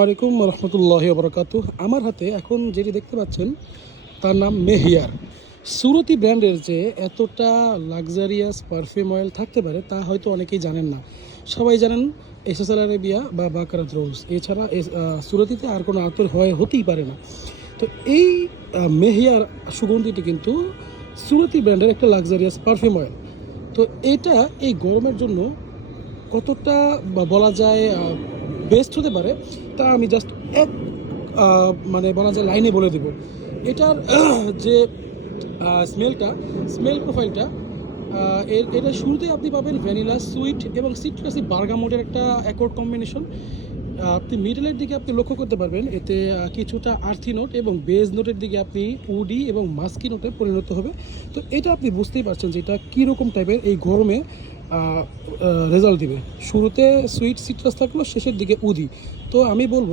আসসালামাইকুম রহমতুল্লাহ বরকাত। আমার হাতে এখন যেটি দেখতে পাচ্ছেন তার নাম মেহিয়ার। সুরতি ব্র্যান্ডের যে এতটা লাক্সারিয়াস পারফিউম অয়েল থাকতে পারে তা হয়তো অনেকেই জানেন না। সবাই জানেন এসএসএল আরেবিয়া বা বাকারাত রোজ, এছাড়া সুরতিতে আর কোনো আতর হতেই পারে না। তো এই মেহিয়ার সুগন্ধিটি কিন্তু সুরতি ব্র্যান্ডের একটা লাক্সারিয়াস পারফিউম অয়েল। তো এটা এই গরমের জন্য কতটা বলা যায় বেস্ট হতে পারে তা আমি জাস্ট এক মানে বলা যায় লাইনে বলে দেব। এটার যে স্মেল প্রোফাইলটা, এটা শুরুতেই আপনি পাবেন ভ্যানিলা সুইট এবং সিট্রাসি বার্গামোটের একটা অ্যাকর্ড কম্বিনেশন। আপনি মিডলের দিকে আপনি লক্ষ্য করতে পারবেন এতে কিছুটা আর্থি নোট এবং বেজ নোটের দিকে আপনি উডি এবং মাস্কি নোটে পরিণত হবে। তো এটা আপনি বুঝতেই পারছেন যে এটা কীরকম টাইপের এই গরমে রেজাল্ট দিবে। শুরুতে সুইট সিট্রাস থাকলো, শেষের দিকে উদি। তো আমি বলবো